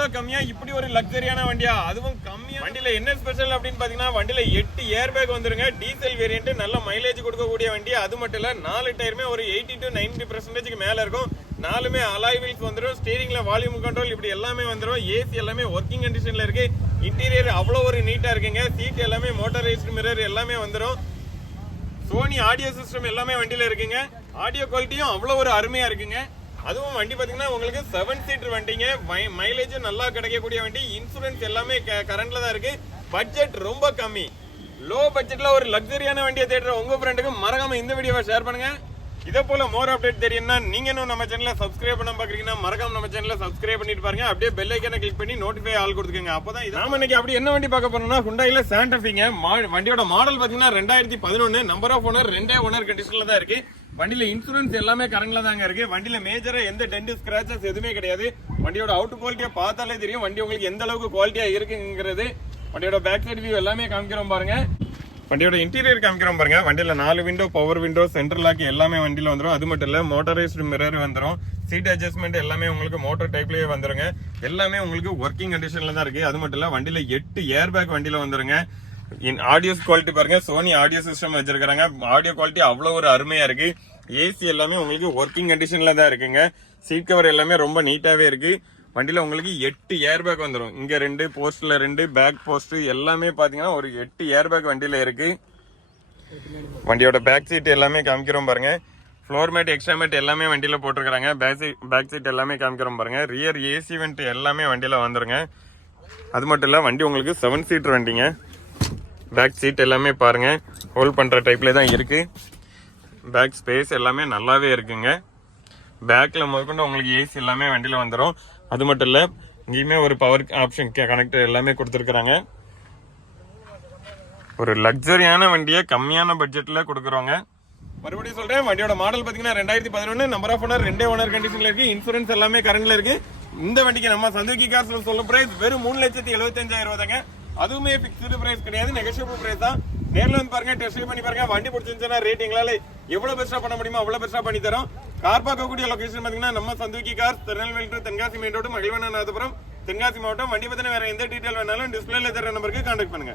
இவ்வளவு கம்மியா இப்படி ஒரு லக்ஸரியான வண்டியா, அதுவும் கம்மியா. வண்டியில என்ன ஸ்பெஷல் அப்படின்னு பாத்தீங்கன்னா வண்டியில 8 ஏர் பேக் வந்துருங்க. டீசல் வேரியன்ட், நல்ல மைலேஜ் கொடுக்கக்கூடிய வண்டி. அது மட்டும் இல்ல 4 டயருமே ஒரு 80 to 90% மேல இருக்கும். 4மே அலாய் வீல்ஸ் வந்துடும். ஸ்டீரிங்ல வால்யூம் கண்ட்ரோல் இப்படி எல்லாமே வந்துடும். ஏசி எல்லாமே ஒர்க்கிங் கண்டிஷன்ல இருக்கு. இன்டீரியர் அவ்வளவு ஒரு நீட்டா இருக்குங்க. சீட் எல்லாமே மோட்டரைஸ்டு மிரர் எல்லாமே வந்துடும். சோனி ஆடியோ சிஸ்டம் எல்லாமே வண்டியில இருக்குங்க. ஆடியோ குவாலிட்டியும் அவ்வளவு ஒரு அருமையா இருக்குங்க. அதுவும் வண்டி பாத்தீங்கன்னா உங்களுக்கு 7 சீட்டர் வண்டிங்க. மைலேஜ் நல்லா கிடைக்கக்கூடிய வண்டி. இன்சூரன்ஸ் எல்லாமே கரண்ட்ல தான் இருக்கு. பட்ஜெட் ரொம்ப கம்மி. லோ பட்ஜெட்ல ஒரு லக்ஸரியான வண்டியை தேடுற உங்க ஃப்ரெண்டுக்கு மறக்காம இந்த வீடியோவை ஷேர் பண்ணுங்க. இதே போல மோர் அப்டேட் தெரியும்னா நீங்க இன்னும் நம்ம சேனலை சப்ஸ்கிரைப் பண்ண பாக்குறீங்கன்னா மறக்காம நம்ம சேனலை சப்ஸ்கிரைப் பண்ணிட்டு பாருங்க. அப்படியே பெல் ஐக்கானை கிளிக் பண்ணி நோட்டிஃபை ஆல் கொடுத்துக்கோங்க. அப்பதான் நாம இன்னைக்கு அப்படி என்ன வண்டி பார்க்க போறோம்னா ஹுண்டாயில சாண்டா ஃபீங்க. வண்டியோட மாடல் பாத்தீங்கன்னா 2011. நம்பர் ஆஃப் ஓனர் 2 ஓனர் கண்டிஷன்ல தான் இருக்கு. வண்டியில இன்சூரன்ஸ் எல்லாமே கரண்ட்ல தாங்க இருக்கு. வண்டியில மேஜரா எந்த டென்ட் ஸ்கிராச்சஸ் எதுவுமே கிடையாது. வண்டியோட அவுட் குவாலிட்டியா பார்த்தாலே தெரியும் வண்டி உங்களுக்கு எந்த அளவுக்கு குவாலிட்டியா இருக்குங்கிறது. வண்டியோட பேக் சைடு வியூ எல்லாமே காமிக்கிறோம் பாருங்க. வண்டியோட இன்டீரியர் காமிக்கிறோம் பாருங்க. வண்டியில 4 window, power window, central lock எல்லாமே வண்டியில வந்துடும். அது மட்டும் இல்ல மோட்டரைஸ்டு மிரர் வந்துடும். சீட் அட்ஜஸ்ட்மெண்ட் எல்லாமே உங்களுக்கு மோட்டர் டைப்லயே வந்துருங்க. எல்லாமே உங்களுக்கு ஒர்க்கிங் கண்டிஷன்ல தான் இருக்கு. அது மட்டும் இல்ல வண்டியில 8 ஏர் பேக் வண்டியில வந்துருங்க. ஆடியோ குவாலிட்டி பாருங்க. சோனி ஆடியோ சிஸ்டம் வச்சிருக்காங்க. ஆடியோ குவாலிட்டி அவ்வளவு ஒரு அருமையா இருக்கு. ஏசி எல்லாமே உங்களுக்கு ஒர்க்கிங் கண்டிஷன்ல தான் இருக்குங்க. சீட் கவர் எல்லாமே ரொம்ப நீட்டாவே இருக்கு. வண்டியில உங்களுக்கு 8 ஏர் பேக் வந்துடும். இங்க 2, போஸ்ட்ல 2, பேக் போஸ்ட் எல்லாமே பாத்தீங்கன்னா ஒரு 8 ஏர் பேக் வண்டியில இருக்கு. வண்டியோட பேக் சீட் எல்லாமே காமிக்கிறோம் பாருங்க. ஃப்ளோர் மேட், எக்ஸ்ட்ரா மேட் எல்லாமே வண்டியில போட்டிருக்காங்க. பேக் சீட் எல்லாமே காமிக்கிறோம் பாருங்க. ரியர் ஏசி வெண்ட் எல்லாமே வண்டியில வந்துருங்க. அது மட்டும் இல்ல வண்டி உங்களுக்கு 7 சீட்டர் வண்டிங்க. பேக் சீட் எல்லாமே பாருங்க ஹோல்ட் பண்ற டைப்ல தான் இருக்கு. பேக் ஸ்பேஸ் எல்லாமே நல்லாவே இருக்குங்க. பேக்ல முதற்கொண்டு உங்களுக்கு ஏசி எல்லாமே வண்டியில வந்துடும். அது மட்டும் இல்ல இங்கேயுமே ஒரு பவர் ஆப்ஷன் கனெக்டர் எல்லாமே கொடுத்துருக்காங்க. ஒரு லக்ஸரியான வண்டியை கம்மியான பட்ஜெட்ல கொடுக்குறோங்க. மறுபடியும் சொல்றேன், வண்டியோட மாடல் பாத்தீங்கன்னா 2011. நம்பர் ஆஃப் ஓனர் 2 ஓனர் கண்டிஷன்ல இருக்கு. இன்சூரன்ஸ் எல்லாமே கரண்ட்ல இருக்கு. இந்த வண்டிக்கு நம்ம சந்துக்கி கார்ஸ்ல சொல்ல பிரைஸ் வெறும் 3,75,000 தாங்க. அதுவுமே பிக்ஸ்டு பிரைஸ் கிடையாது, நெகோஷியபிள் பிரைஸ் தான். நேர்ல வந்து பாருங்க, டெஸ்ட் ட்ரைவ் பண்ணி பாருங்க. வண்டி பிடிச்சிருந்துச்சுன்னா ரேட்டிங்லால எவ்வளவு பெஸ்டா பண்ண முடியுமோ அவ்வளவு பெஸ்டா பண்ணி தரோம். கார் பார்க்கக்கூடிய லொகேஷன் பாத்தீங்கன்னா நம்ம சந்துக்கி cars, Tirunelveli to Tenkasi main road, Magizhvanathapuram, Tenkasi மாவட்டம். வண்டி பத்தின வேற எந்த டீடைல் வேணாலும் டிஸ்பிளேல தர நம்பருக்கு கான்டாக்ட் பண்ணுங்க.